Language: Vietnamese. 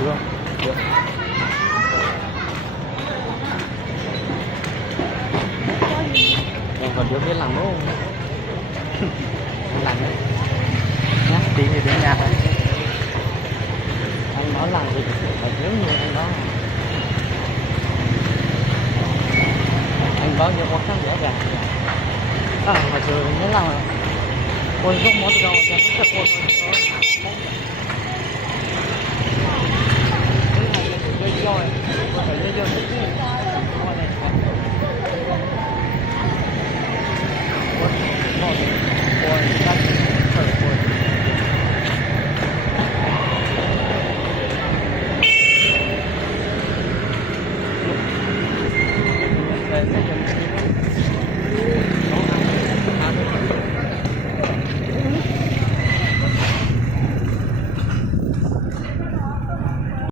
Được không? Được. Em còn chưa biết làm đâu. Làm đấy. Nhá, tí thì đến nhà đấy. Anh nói làm gì phải nếu như anh đó. Anh báo nhiều khó khăn dễ dàng. Mà giờ nhớ làm rồi. Ôi không mất đâu, giờ tất cả con rồi.